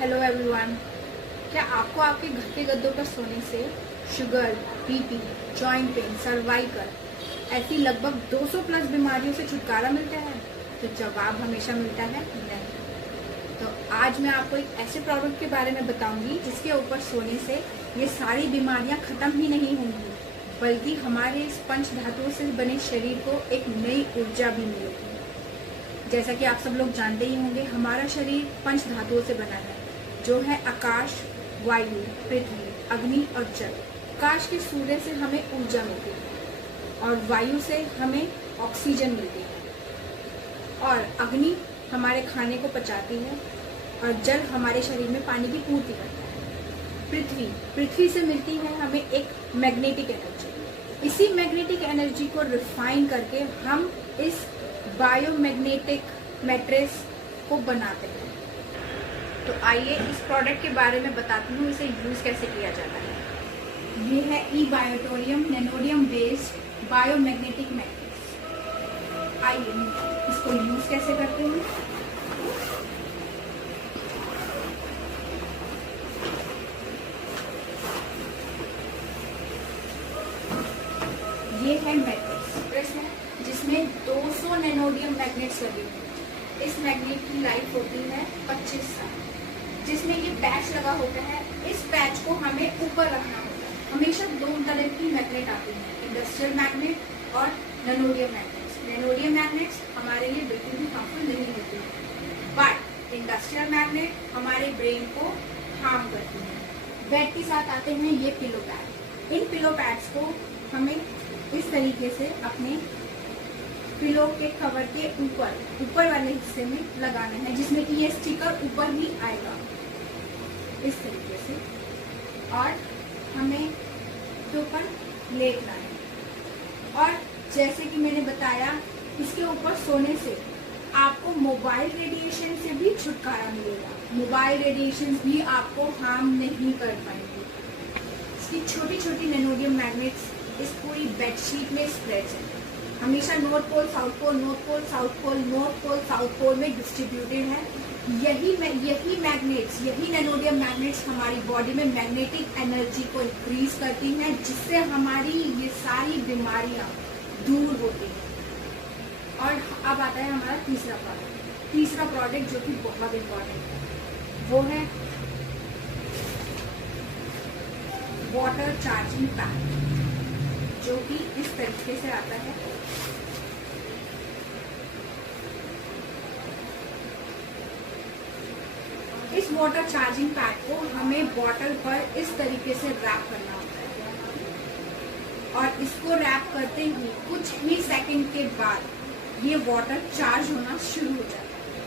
Hello everyone. क्या आपको आपके घर के गद्दों पर सोने से sugar, BP, joint pain, cervical ऐसी लगभग 200 प्लस बीमारियों से छुटकारा मिलता है? तो जवाब हमेशा मिलता है नहीं। तो आज मैं आपको एक ऐसे प्रोडक्ट के बारे में बताऊंगी जिसके ऊपर सोने से ये सारी बीमारियां खत्म ही नहीं होंगी, बल्कि हमारे इस पंच धातुओं से बने शरीर को एक नई ऊर्जा भी मिलेगी। जैसा कि आप सब लोग जानते ही होंगे, हमारा शरीर पंच धातुओं से बना है, जो है आकाश, वायु, पृथ्वी, अग्नि और जल। आकाश के सूर्य से हमें ऊर्जा मिलती है और वायु से हमें ऑक्सीजन मिलती है और अग्नि हमारे खाने को पचाती है और जल हमारे शरीर में पानी की पूर्ति करता है। पृथ्वी से मिलती है हमें एक मैग्नेटिक एनर्जी। इसी मैग्नेटिक एनर्जी को रिफाइन करके हम इस बायोमैग्नेटिक मैट्रेस को बनाते हैं। तो आइए इस प्रोडक्ट के बारे में बताती हूँ, इसे यूज कैसे किया जाता है। ये है ई-बायोटोरियम नैनोडियम बेस्ड बायोमैग्नेटिक मैट्रेस। आइए इसको यूज कैसे करते हैं। ये है मैट्रेस है जिसमें 200 नैनोडियम मैग्नेट्स लगे हुए हैं। इस मैग्नेट की लाइफ होती है 25 साल। जिसमें ये पैच लगा होता है, इस पैच को हमें ऊपर रखना होता है। हमेशा दो तरह की मैग्नेट आती है, इंडस्ट्रियल मैग्नेट और नैनोडियम मैग्नेट्स। नैनोडियम मैग्नेट्स हमारे लिए बिल्कुल भी हार्मफुल नहीं होती है, बट इंडस्ट्रियल मैग्नेट हमारे ब्रेन को हार्म करती है। बेड के साथ आते हैं ये पिलो पैड। इन पिलो पैड्स को हमें इस तरीके से अपने पिलो के कवर के ऊपर वाले हिस्से में लगाना है, जिसमें कि ये स्टिकर ऊपर ही आएगा इस तरीके से, और हमें इसके ऊपर लेटना है। और जैसे कि मैंने बताया, इसके ऊपर सोने से आपको मोबाइल रेडिएशन से भी छुटकारा मिलेगा। मोबाइल रेडिएशन भी आपको हार्म नहीं कर पाएंगे। इसकी छोटी छोटी नैनोडियम मैग्नेट्स इस पूरी बेडशीट में स्प्रेड है। हमेशा north pole south pole, north pole south pole, north pole south pole में डिस्ट्रीब्यूटेड है। यही मैग्नेट्स, यही नैनोडियम मैग्नेट्स हमारी बॉडी में मैग्नेटिक एनर्जी को इंक्रीज करती हैं, जिससे हमारी ये सारी बीमारियां दूर होती हैं। और अब आता है हमारा तीसरा प्रोडक्ट जो कि बहुत इम्पोर्टेंट है, वो है वाटर चार्जिंग पैड, जो कि इस तरीके से आता है। इस वाटर चार्जिंग पैड को हमें बॉटल पर इस तरीके से रैप करना होता है और इसको रैप करते ही कुछ ही सेकंड के बाद ये वाटर चार्ज होना शुरू हो जाता है।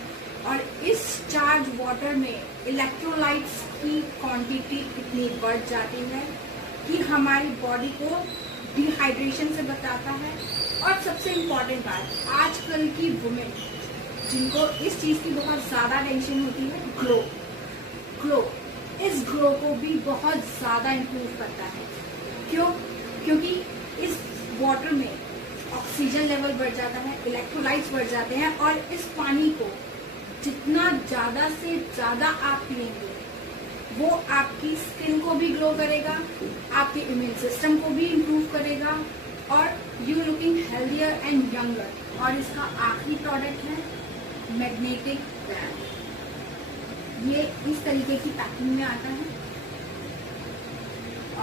और इस चार्ज वाटर में इलेक्ट्रोलाइट्स की क्वांटिटी इतनी बढ़ जाती है कि हमारी बॉडी को डिहाइड्रेशन से बचाता है। और सबसे इम्पोर्टेंट बात, आजकल की वुमेन जिनको इस चीज की बहुत ज्यादा टेंशन होती है, ग्लो, इस ग्लो को भी बहुत ज्यादा इम्प्रूव करता है। क्यों? क्योंकि इस वाटर में ऑक्सीजन लेवल बढ़ जाता है, इलेक्ट्रोलाइट्स बढ़ जाते हैं, और इस पानी को जितना ज्यादा से ज्यादा आप पिएंगे, वो आपकी स्किन को भी ग्लो करेगा, आपके इम्यून सिस्टम को भी इम्प्रूव करेगा, और you looking healthier and younger. और इसका आखिरी प्रोडक्ट है मैग्नेटिक बैंड। ये इस तरीके की पैकिंग में आता है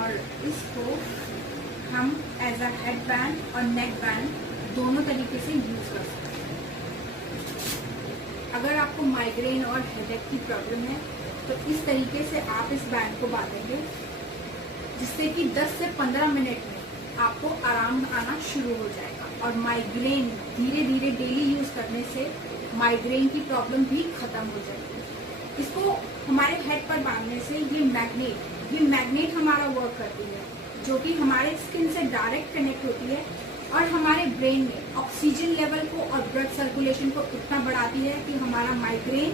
और इसको हम एज अ हेड बैंड और नेक बैंड दोनों तरीके से यूज कर सकते हैं। अगर आपको माइग्रेन और हेडेक की प्रॉब्लम है तो इस तरीके से आप इस बैंड को बांधेंगे, जिससे कि 10 से 15 मिनट में आपको आराम आना शुरू हो जाएगा। और माइग्रेन धीरे धीरे डेली यूज करने से माइग्रेन की प्रॉब्लम भी खत्म हो जाएगी। इसको हमारे हेड पर बांधने से ये मैग्नेट हमारा वर्क करती है, जो कि हमारे स्किन से डायरेक्ट कनेक्ट होती है और हमारे ब्रेन में ऑक्सीजन लेवल को और ब्लड सर्कुलेशन को इतना बढ़ाती है कि हमारा माइग्रेन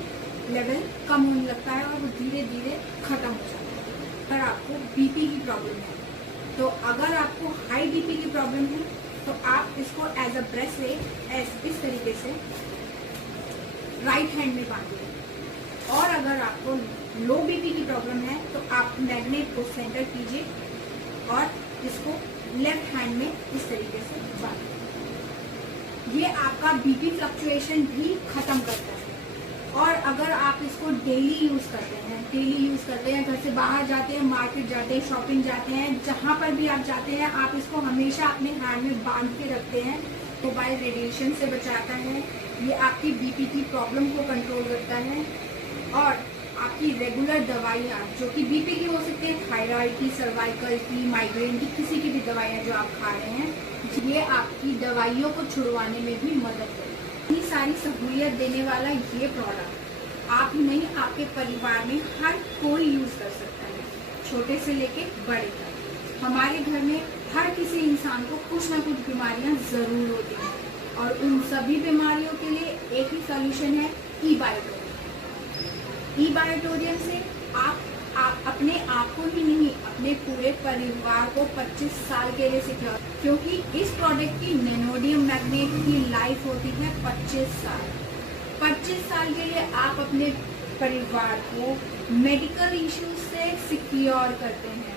लेवल कम होने लगता है और वो धीरे धीरे खत्म हो जाता है। अगर आपको बीपी की प्रॉब्लम है, तो अगर आपको हाई बीपी की प्रॉब्लम है, तो आप इसको एज अ ब्रेसलेट इस तरीके से राइट हैंड में बांधिए और अगर आपको लो बीपी की प्रॉब्लम है तो आप मैग्नेट को सेंटर कीजिए और इसको लेफ्ट हैंड में इस तरीके से बांधिए। ये आपका बीपी फ्लक्चुएशन भी खत्म करता है। और अगर आप इसको डेली यूज करते हैं, घर से बाहर जाते हैं, मार्केट जाते हैं, शॉपिंग जाते हैं, जहां पर भी आप जाते हैं, आप इसको हमेशा अपने हैंड में बांध के रखते हैं। मोबाइल रेडिएशन से बचाता है, ये आपकी बीपी की प्रॉब्लम को कंट्रोल करता है। और आपकी रेगुलर दवाइयाँ जो कि बीपी की हो सकती है, थायराइड की, सर्वाइकल की, माइग्रेन की, किसी की भी दवाइयाँ जो आप खा रहे हैं, ये आपकी दवाइयों को छुड़वाने में भी मदद करेगी। ये सारी सहूलियत देने वाला ये प्रोडक्ट आप ही नहीं, आपके परिवार में हर कोई यूज कर सकता है, छोटे से लेके बड़े तक। हमारे घर में हर किसी इंसान को कुछ ना कुछ बीमारियां जरूर होती हैं और उन सभी बीमारियों के लिए एक ही सॉल्यूशन है, ई-बायोटोरियम। ई-बायोटोरियम से आप अपने आप को ही नहीं, अपने पूरे परिवार को 25 साल के लिए सिक्योर, क्योंकि इस प्रोडक्ट की नैनोडियम मैग्नेट की लाइफ होती है 25 साल। 25 साल के लिए आप अपने परिवार को मेडिकल इश्यूज से सिक्योर करते हैं।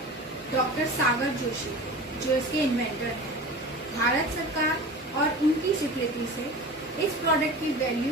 डॉक्टर सागर जोशी जो इसके इन्वेंटर हैं, भारत सरकार और उनकी स्वीकृति से इस प्रोडक्ट की वैल्यू